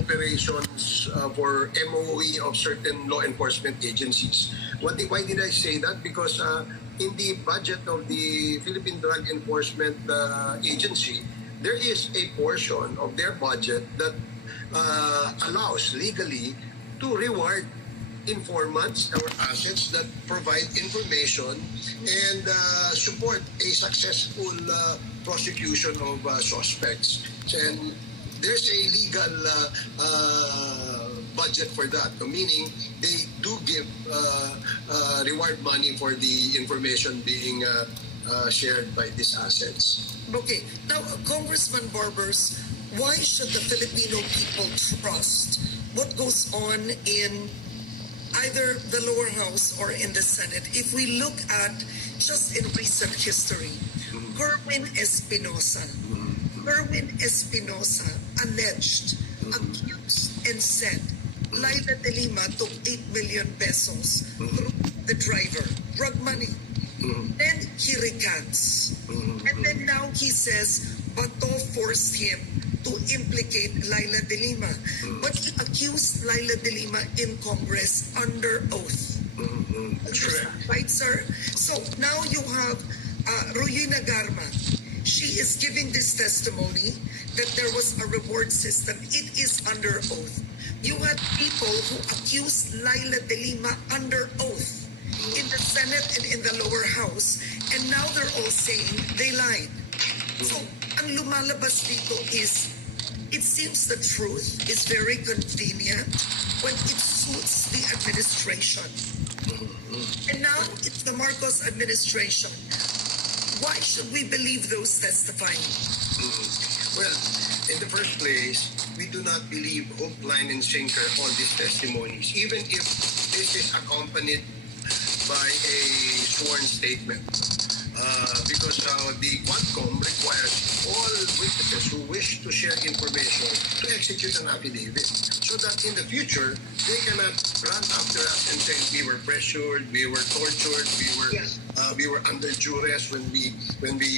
operations for MOE of certain law enforcement agencies. Why did I say that? Because in the budget of the Philippine Drug Enforcement Agency, there is a portion of their budget that allows legally to reward informants or assets that provide information and support a successful prosecution of suspects. And there's a legal budget for that, meaning they do give reward money for the information being shared by these assets. Okay, now Congressman Barbers, why should the Filipino people trust what goes on in either the lower house or in the Senate? If we look at just in recent history, Kerwin Espinosa alleged, accused, and said Laila de Lima took 8 million pesos through the driver, drug money. Then he recants. And then now he says Bato forced him to implicate Laila de Lima. But he accused Laila de Lima in Congress under oath. That's correct. Right, sir? So now you have Ruyina Garma. She is giving this testimony that there was a reward system. It is under oath. You had people who accused Laila de Lima under oath in the Senate and in the lower house, and now they're all saying they lied. So, ang lumalabas dito is, it seems the truth is very convenient when it suits the administration. And now it's the Marcos administration. Why should we believe those testifying? Well, in the first place, we do not believe hook, line, and sinker on these testimonies, even if this is accompanied by a sworn statement. Because the Quadcom requires all witnesses who wish to share information to execute an affidavit, so that in the future they cannot run after us and say we were pressured, we were tortured, we were under duress when we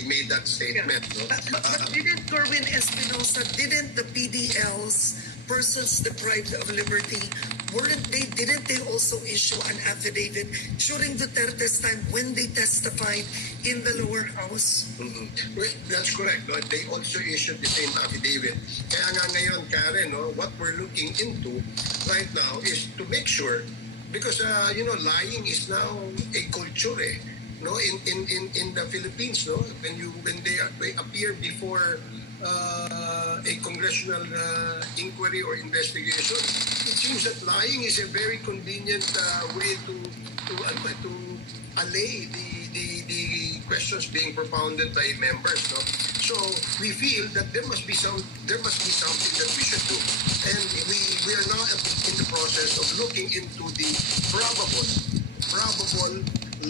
made that statement. Yeah. But didn't Kerwin Espinosa, didn't the PDLs, persons deprived of liberty, didn't they also issue an affidavit during Duterte's time when they testified in the lower house? Well, that's correct. No? They also issued the same affidavit. Kaya nga ngayon, Karen, what we're looking into right now is to make sure, because lying is now a culture, no, in the Philippines, no, when they appear before a congressional inquiry or investigation, it seems that lying is a very convenient way to allay the questions being propounded by members. No? So we feel that there must be something that we should do, and we are now in the process of looking into the probable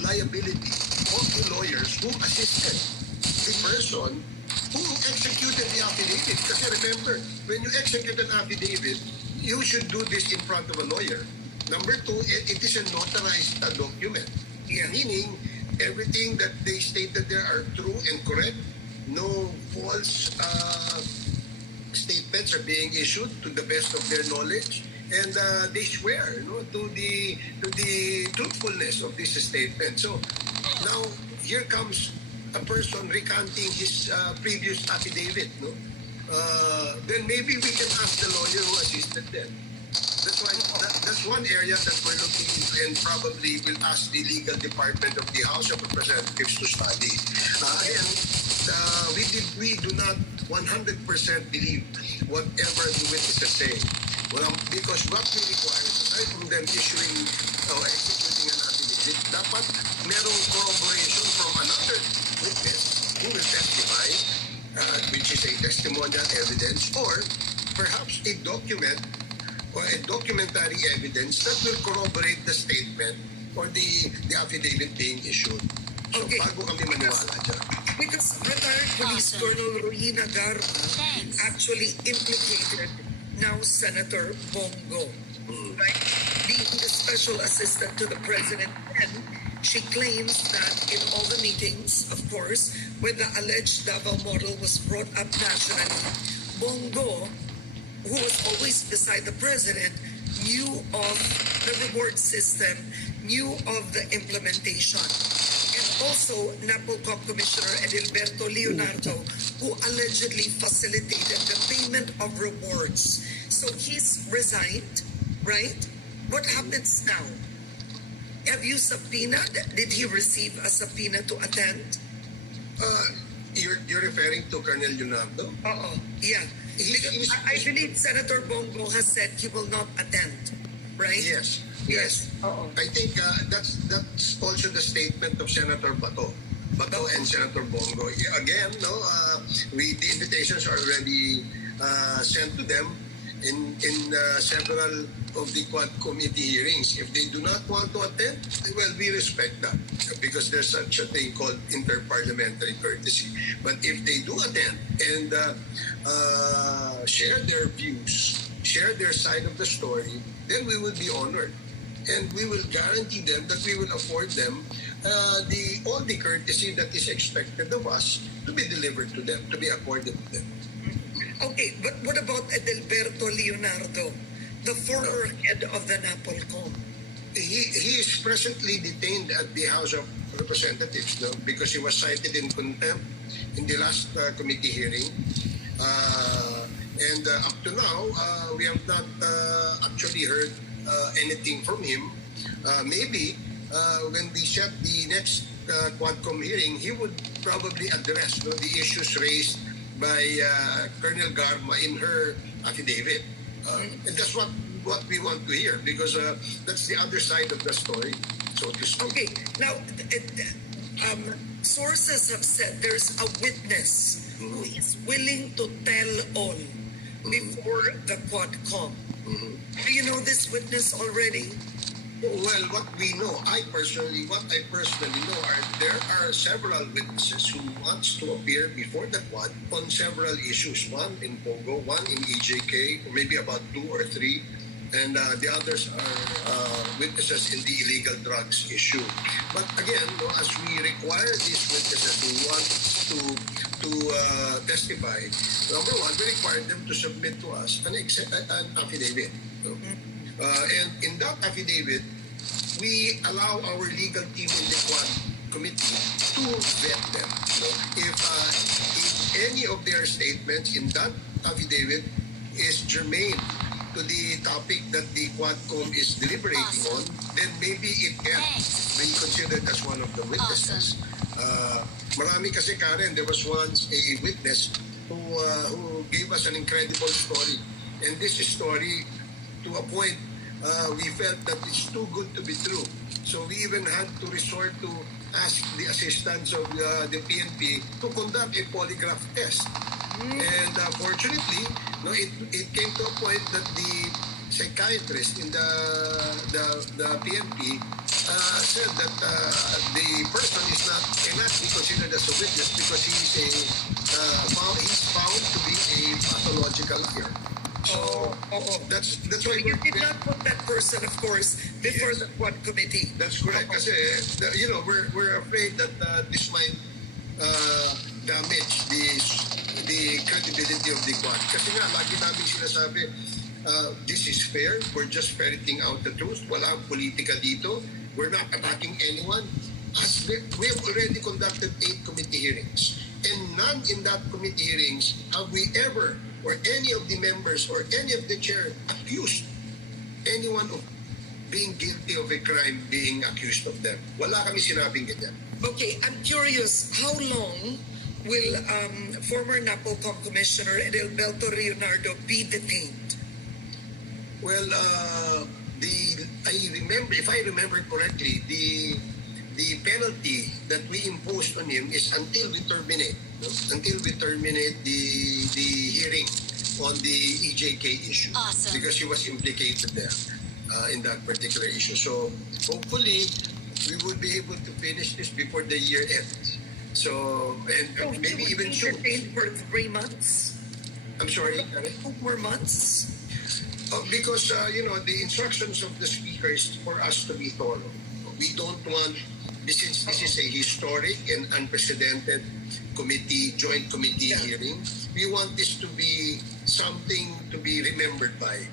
liability of the lawyers who assisted the person who executed the affidavit. Kasi remember, when you execute an affidavit, you should do this in front of a lawyer. Number two, it is a notarized document. Yeah. Meaning, everything that they stated there are true and correct. No false statements are being issued to the best of their knowledge. And they swear to the truthfulness of this statement. So now, here comes a person recanting his previous affidavit, then maybe we can ask the lawyer who assisted them. That's one area that we're looking into, and probably will ask the legal department of the House of Representatives to study. Again, we do not 100% believe whatever the witnesses say. Well, because what we require, aside from them issuing or executing an affidavit, dapat merong corroboration from another witness who will testify, which is a testimonial evidence, or perhaps a document or a documentary evidence that will corroborate the statement or the affidavit being issued. So, bago kami maniwala dyan. Because retired Police Colonel Ruyina Garma actually implicated now Senator Bongo, right? Being the special assistant to the president, and she claims that in all the meetings, of course, when the alleged Davao model was brought up nationally, Bongo who was always beside the president, knew of the reward system, knew of the implementation. And also, NAPOCOM Commissioner Edilberto Leonardo, who allegedly facilitated the payment of rewards. So he's resigned, right? What happens now? Have you subpoenaed? Did he receive a subpoena to attend? You're referring to Colonel Leonardo? Yeah. I believe Senator Bongo has said he will not attend, right? Yes. I think that's also the statement of Senator Bato and Senator Bongo. Again, the invitations are already sent to them in several of the Quad Committee hearings. If they do not want to attend, well, we respect that because there's such a thing called interparliamentary courtesy. But if they do attend and share their views, share their side of the story, then we will be honored. And we will guarantee them that we will afford them all the courtesy that is expected of us to be delivered to them, to be accorded to them. Okay, but what about Edilberto Leonardo, the former head of the NAPOLCOM? He is presently detained at the House of Representatives because he was cited in contempt in the last committee hearing. And up to now, we have not actually heard anything from him. Maybe when we set the next Quadcom hearing, he would probably address the issues raised by Colonel Garma in her affidavit. And that's what we want to hear because that's the other side of the story, so to speak. Okay, now sources have said there's a witness who is willing to tell all before the Quadcom. Do you know this witness already? Well, what I personally know there are several witnesses who wants to appear before the Quad on several issues. One in Pogo, one in EJK, or maybe about 2 or 3, and the others are witnesses in the illegal drugs issue. But again, as we require these witnesses who want to testify, number one, we require them to submit to us an affidavit. And in that affidavit, we allow our legal team in the Quad Committee to vet them. If any of their statements in that affidavit is germane to the topic that the Quadcom is deliberating on, then maybe it can be considered as one of the witnesses. Marami kasi, Karen, there was once a witness who gave us an incredible story. And this story, to a point, we felt that it's too good to be true. So we even had to resort to ask the assistance of the PNP to conduct a polygraph test. And fortunately, it came to a point that the psychiatrist in the PNP said that the person cannot be considered as a witness because he's found to be a pathological liar. So that's why you did not put that person, of course, before the Quad Committee. That's correct. Kasi we're afraid that this might damage the credibility of the Quad. Kasi nga, lagi namin sinasabi, this is fair. We're just ferreting out the truth. Walang politika dito. We're not attacking anyone. We have already conducted 8 committee hearings. And none in that committee hearings have we ever, or any of the members, or any of the chair, accused anyone of being guilty of a crime being accused of them. Wala kami sinabing ganyan. Okay, I'm curious, how long will former NAPOCOM Commissioner Edilberto Leonardo be detained? Well, if I remember correctly, the penalty that we imposed on him is until we terminate the hearing on the EJK issue. Awesome. Because he was implicated there in that particular issue. So hopefully we would be able to finish this before the year ends. So, and maybe even soon. Detained for 3 months? I'm sorry, Karen? 2 more months? Because, the instructions of the speaker is for us to be thorough. We don't want, this is a historic and unprecedented joint committee hearing. we want this to be something to be remembered by,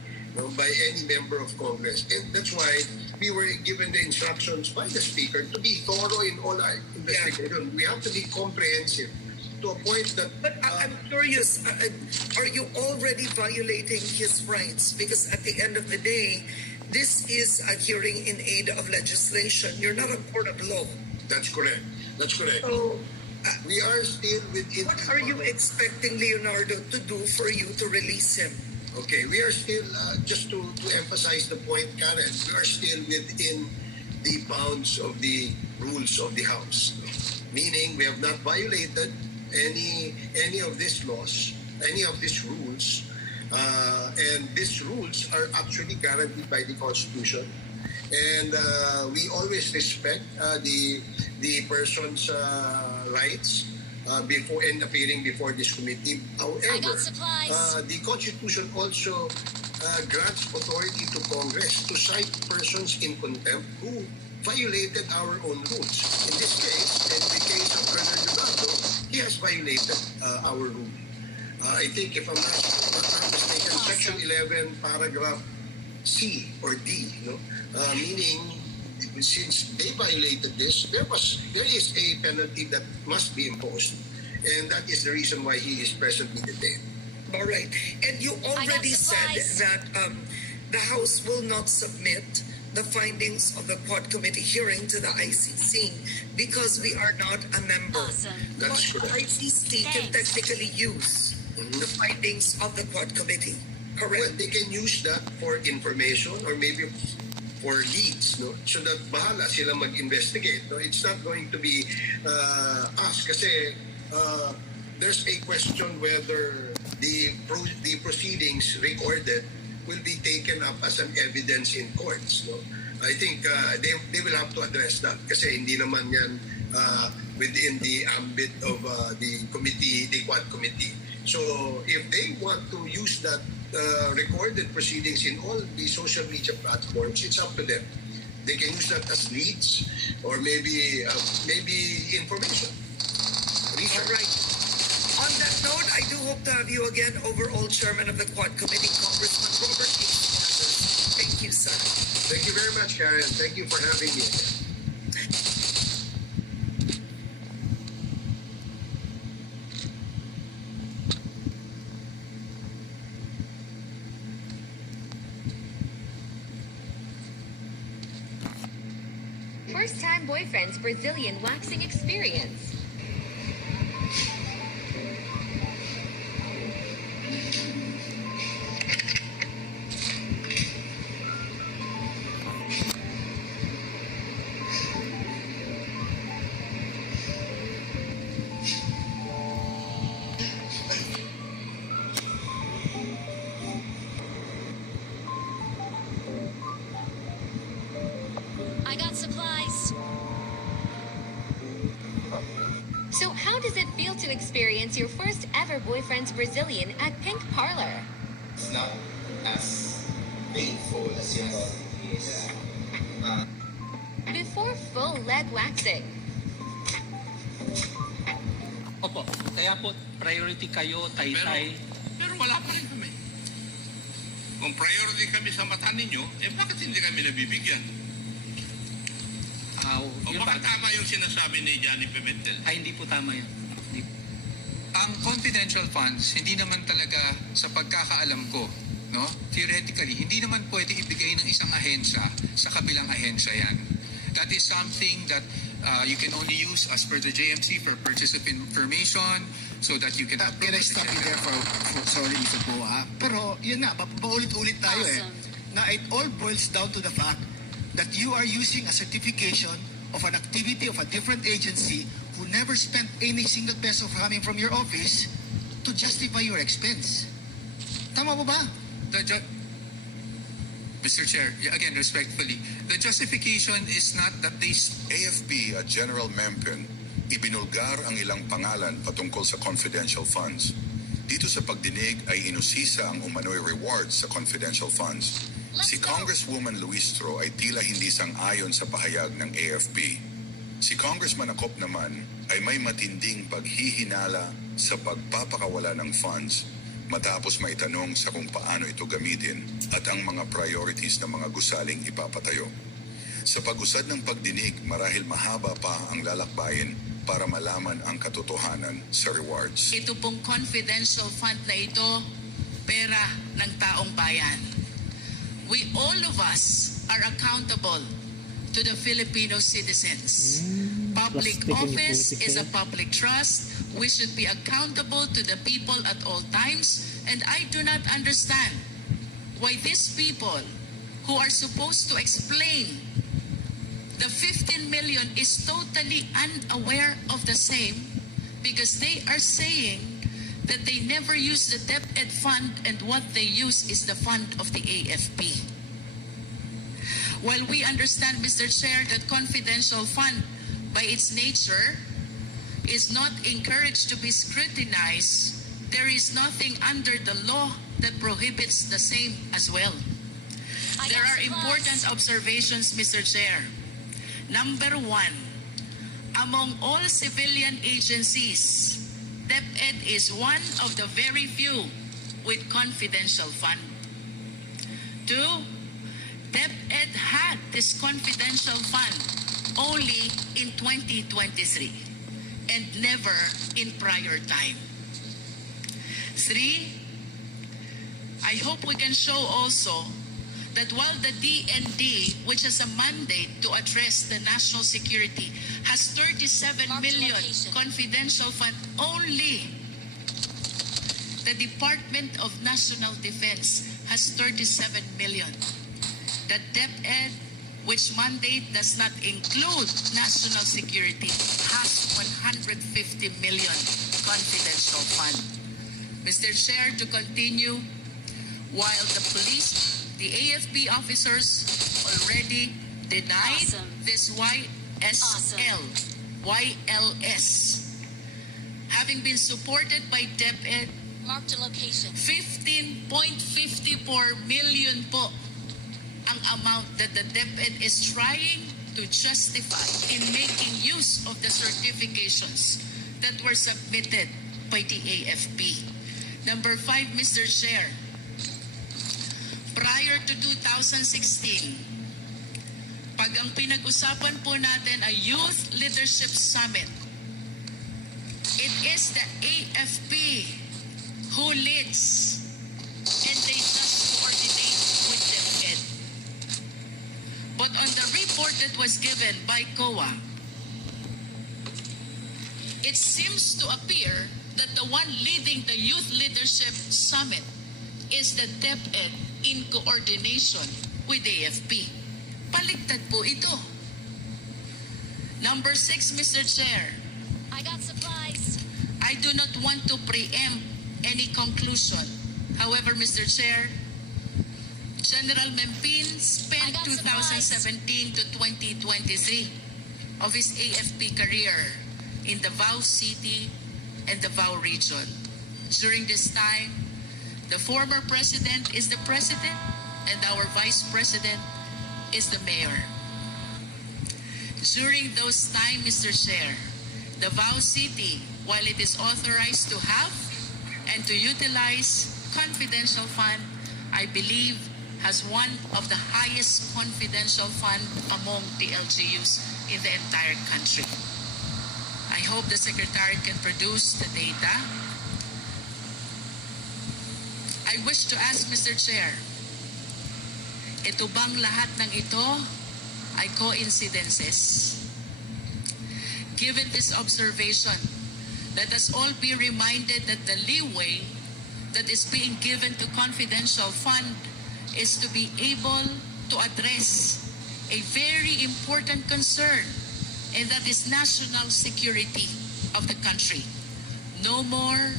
by any member of Congress. And that's why we were given the instructions by the Speaker to be thorough in all our investigation. We have to be comprehensive to a point that... But I'm curious, are you already violating his rights? Because at the end of the day, this is a hearing in aid of legislation. You're not a court of law. That's correct. That's correct. So, we are still within... what are you expecting Leonardo to do for you to release him? Okay, we are still, just to emphasize the point, Karen, we are still within the bounds of the rules of the House. Meaning we have not violated any of these laws, any of these rules, and these rules are actually guaranteed by the Constitution. And we always respect the person's rights before and appearing before this committee. However, the Constitution also grants authority to Congress to cite persons in contempt who violated our own rules. In this case, in the case of Colonel Leonardo, he has violated our rule. I think if I'm not mistaken, Section 11, Paragraph C or D, meaning since they violated this, there is a penalty that must be imposed, and that is the reason why he is presently detained. All right, and you already said that the House will not submit the findings of the Quad Committee hearing to the ICC because we are not a member. Awesome. That's but correct. the ICC can technically use the findings of the Quad Committee. Correct. Well, they can use that for information or maybe for leads, so that bahala sila mag-investigate. It's not going to be us kasi there's a question whether the proceedings recorded will be taken up as an evidence in courts. I think they will have to address that kasi hindi naman yan within the ambit of the committee, the Quad Committee. So if they want to use that recorded proceedings in all the social media platforms, it's up to them. They can use that as leads or maybe information. Research. All right. On that note, I do hope to have you again, overall chairman of the Quad Committee, Congressman Robert H. Sanders. Thank you, sir. Thank you very much, Karen. Thank you for having me again. First-time boyfriend's Brazilian waxing experience. I got supplies. So how does it feel to experience your first ever boyfriend's Brazilian at Pink Parlor? It's not as painful as you thought it is. Before full leg waxing. Opo, kaya po priority kayo, taytay. Pero wala pa rin kami. Kung priority kami sa mata ninyo, bakit hindi kami nabibigyan? O Yun baka ba? tama yung sinasabi ni Johnny Pimentel? Ay, hindi po tama yan. Hindi. Ang confidential funds, hindi naman talaga sa pagkakaalam ko, no? Theoretically, hindi naman pwede ibigay ng isang ahensya sa kabilang ahensya yan. That is something that you can only use as per the JMC for purchase of information so that you can... Can I stop you there for sorry, Mr. Poa? Pero yun na, paulit-ulit tayo Awesome. Na it all boils down to the fact that you are using a certification of an activity of a different agency who never spent any single peso coming from your office to justify your expense. Tama mo ba? Mr. Chair, again, respectfully, the justification is not that they... AFP at General Mempin, ibinulgar ang ilang pangalan patungkol sa confidential funds. Dito sa pagdinig ay inusisa ang umano'y rewards sa confidential funds. Si Congresswoman Luistro ay tila hindi sang-ayon sa pahayag ng AFP. Si Congressman Acop naman ay may matinding paghihinala sa pagpapakawala ng funds matapos maitanong sa kung paano ito gamitin at ang mga priorities ng mga gusaling ipapatayo. Sa pag-usad ng pagdinig, marahil mahaba pa ang lalakbayin para malaman ang katotohanan sa rewards. Ito pong confidential fund na ito, pera ng taong bayan. We all of us are accountable to the Filipino citizens. Public office is a public trust. We should be accountable to the people at all times. And I do not understand why these people who are supposed to explain the 15 million is totally unaware of the same, because they are saying that they never use the DepEd fund and what they use is the fund of the AFP. While we understand, Mr. Chair, that confidential fund by its nature is not encouraged to be scrutinized, there is nothing under the law that prohibits the same as well. There are important observations, Mr. Chair. Number one, among all civilian agencies, DepEd is one of the very few with confidential fund. Two, DepEd had this confidential fund only in 2023 and never in prior time. Three, I hope we can show also that while the DND, which has a mandate to address the national security, has 37 million confidential fund only, the Department of National Defense has 37 million. The DepEd, which mandate does not include national security, has 150 million confidential fund. Mr. Chair, to continue, while the police, the AFP officers already denied this YLS, having been supported by DepEd, Marked a location. 15.54 million po ang amount that the DepEd is trying to justify in making use of the certifications that were submitted by the AFP. Number 5, Mr. Chair, prior to 2016, pag ang pinag-usapan po natin ay Youth Leadership Summit, it is the AFP who leads and they just coordinate with DepEd. But on the report that was given by COA, it seems to appear that the one leading the Youth Leadership Summit is the DepEd in coordination with AFP. Paligtad po ito. Number 6, Mr. Chair. I got supplies. I do not want to preempt any conclusion. However, Mr. Chair, General Mempin spent 2017 to 2023 of his AFP career in Davao City and Davao region. During this time, the former president is the president and our vice president is the mayor. During those time, Mr. Chair, Davao City, while it is authorized to have and to utilize confidential fund, I believe has one of the highest confidential fund among the LGUs in the entire country. I hope the Secretary can produce the data. I wish to ask Mr. Chair, ito bang lahat ng ito ay coincidences? Given this observation, let us all be reminded that the leeway that is being given to confidential fund is to be able to address a very important concern, and that is national security of the country. No more,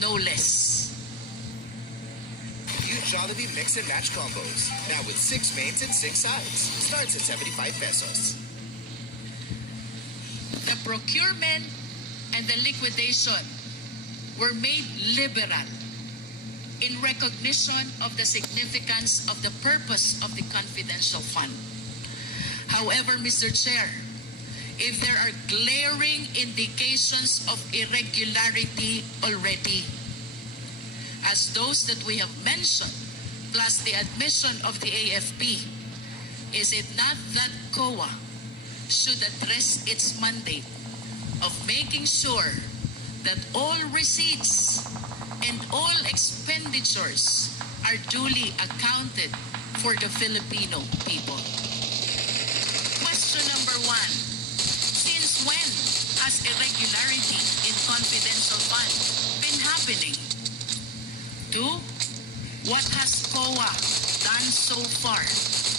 no less. New Jollibee Mix and Match combos. Now with 6 mains and 6 sides. Starts at 75 pesos. The procurement and the liquidation were made liberal in recognition of the significance of the purpose of the confidential fund. However, Mr. Chair, if there are glaring indications of irregularity already, as those that we have mentioned, plus the admission of the AFP, is it not that COA should address its mandate of making sure that all receipts and all expenditures are duly accounted for the Filipino people? Question number 1. Since when has irregularity in confidential funds been happening? 2. What has COA done so far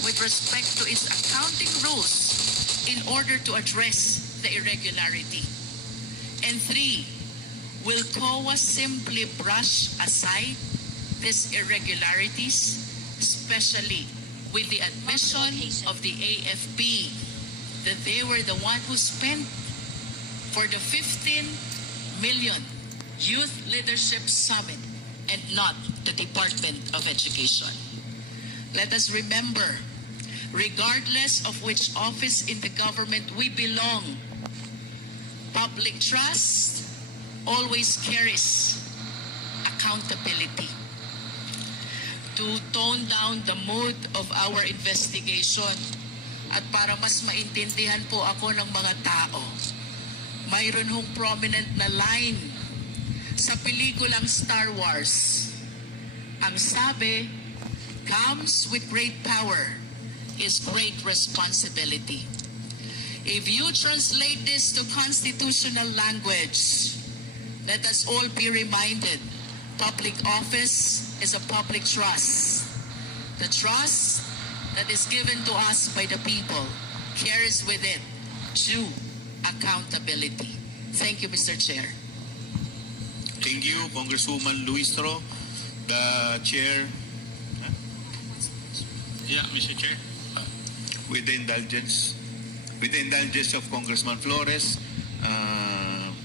with respect to its accounting rules in order to address the irregularity? And 3, will COA simply brush aside these irregularities, especially with the admission of the AFP that they were the one who spent for the 15 million Youth Leadership Summit and not the Department of Education? Let us remember, regardless of which office in the government we belong, public trust always carries accountability. To tone down the mood of our investigation at para mas maintindihan po ako ng mga tao, mayroon hong prominent na line sa pelikulang Star Wars. Ang sabi, comes with great power is great responsibility. If you translate this to constitutional language, let us all be reminded, public office is a public trust. The trust that is given to us by the people carries with it due accountability. Thank you, Mr. Chair. Thank you, Congresswoman Luistro, the chair. Yeah, Mr. Chair. With the indulgence of Congressman Flores,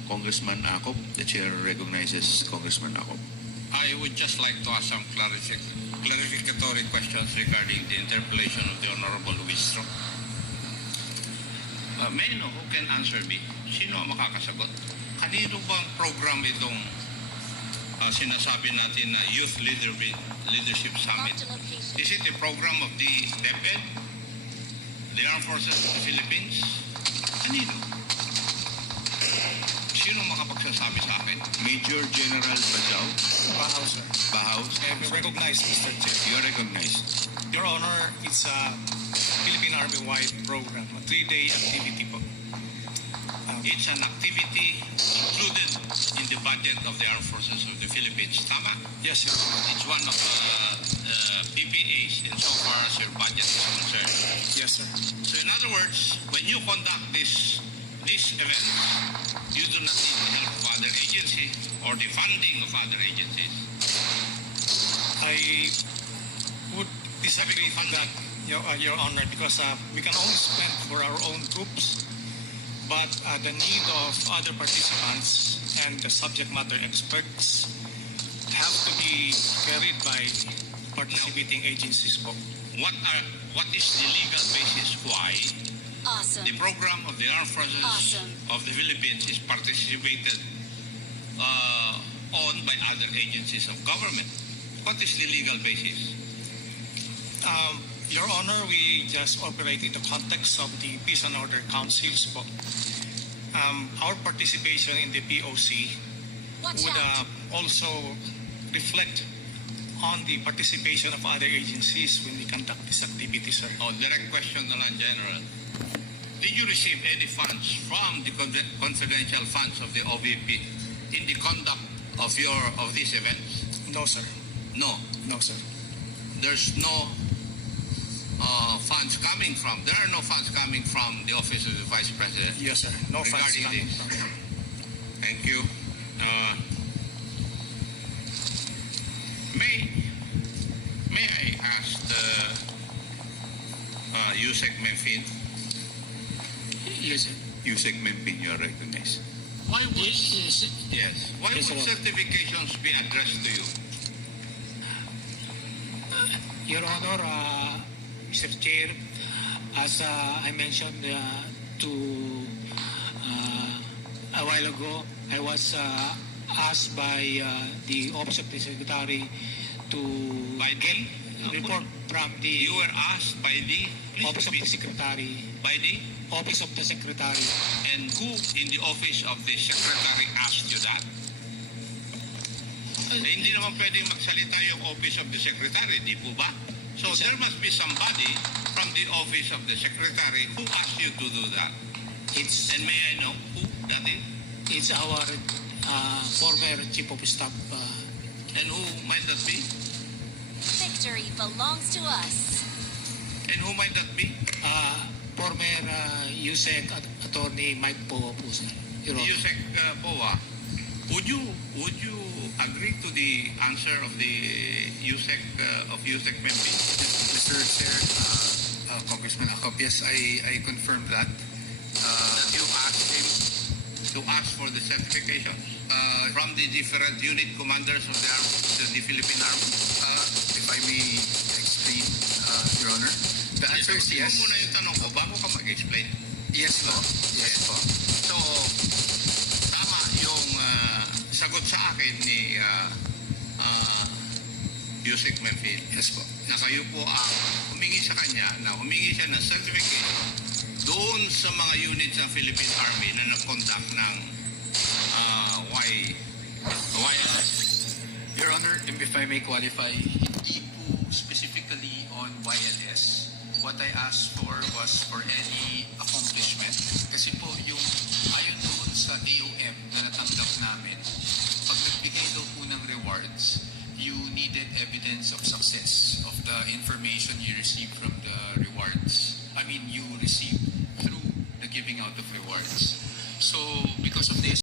Congressman Acob, the chair recognizes Congressman Acob. I would just like to ask some clarificatory questions regarding the interpellation of the Honorable Luistro. May I know who can answer me? Sino ang makakasagot? Kanino bang program itong sinasabi natin na Youth Leadership Summit? Is it a program of the DepEd, the Armed Forces of the Philippines? Kanino? Sino makapagsasabi sa akin? Major General Bajao? Bahaw, sir. Bahaw? I am recognized, Mr. Chair. You are recognized. Your Honor, it's a Philippine Army-wide program, a 3-day activity po. It's an activity included in the budget of the Armed Forces of the Philippines. Tama? Yes, Your Honor. It's one of PPAs insofar as your budget is concerned. Yes, sir. So in other words, when you conduct this event, you do not need the help of other agencies or the funding of other agencies. I would disagree with that, Your Honor, because we can only spend for our own troops, but the need of other participants and the subject matter experts have to be carried by participating agencies po. What is the legal basis why the program of the Armed Forces of the Philippines is participated on by other agencies of government? What is the legal basis? Your Honor, we just operate in the context of the Peace and Order Councils po. Our participation in the POC would also reflect on the participation of other agencies when we conduct this activity, sir. Direct question na lang, General. Did you receive any funds from the confidential funds of the OVP in the conduct of these events? No, sir. No. No, sir. There's no funds coming from. There are no funds coming from the Office of the Vice President. Yes, sir. No funds coming from. Thank you. May I ask Yusek Memphine? Yes, sir. Yusek Memphine, you are recognized. Why would yes? Why would certifications be addressed to you? Your Honor, Mr. Chair, as I mentioned to while ago, I was asked by the Office of the Secretary to get report from the... You were asked by the... Office of the Secretary. By the... Office of the Secretary. And who in the Office of the Secretary asked you that? Hindi naman pwedeng magsalita yung Office of the Secretary, di po ba? So there must be somebody from the Office of the Secretary who asked you to do that. And may I know who that is? It's our former Chief of Staff. And who might that be? Victory belongs to us. And who might that be? Former USEC Attorney Mike Poa po, sir. USEC Poa. Would you agree to the answer of the USEC member? Mr. Chair, Congressman Acop, yes, I confirm that. That you asked him to ask for the certification from the different unit commanders of the Philippine Army? If I may explain, Your Honor, the answer is yes. Sagutin mo muna yung tanong ko bago ka mag-explain. Yes po. Yes po. So, tama yung sagot sa akin ni Yusek Memphis. Yes po. Na kayo po ang humingi sa kanya na humingi siya ng certification doon sa mga units ng Philippine Army na nag-conduct ng YLS. Your Honor, if I may qualify, hindi po specifically on YLS. What I asked for was for any accomplishment. Kasi po yung ayon doon sa AOM na natanggap namin,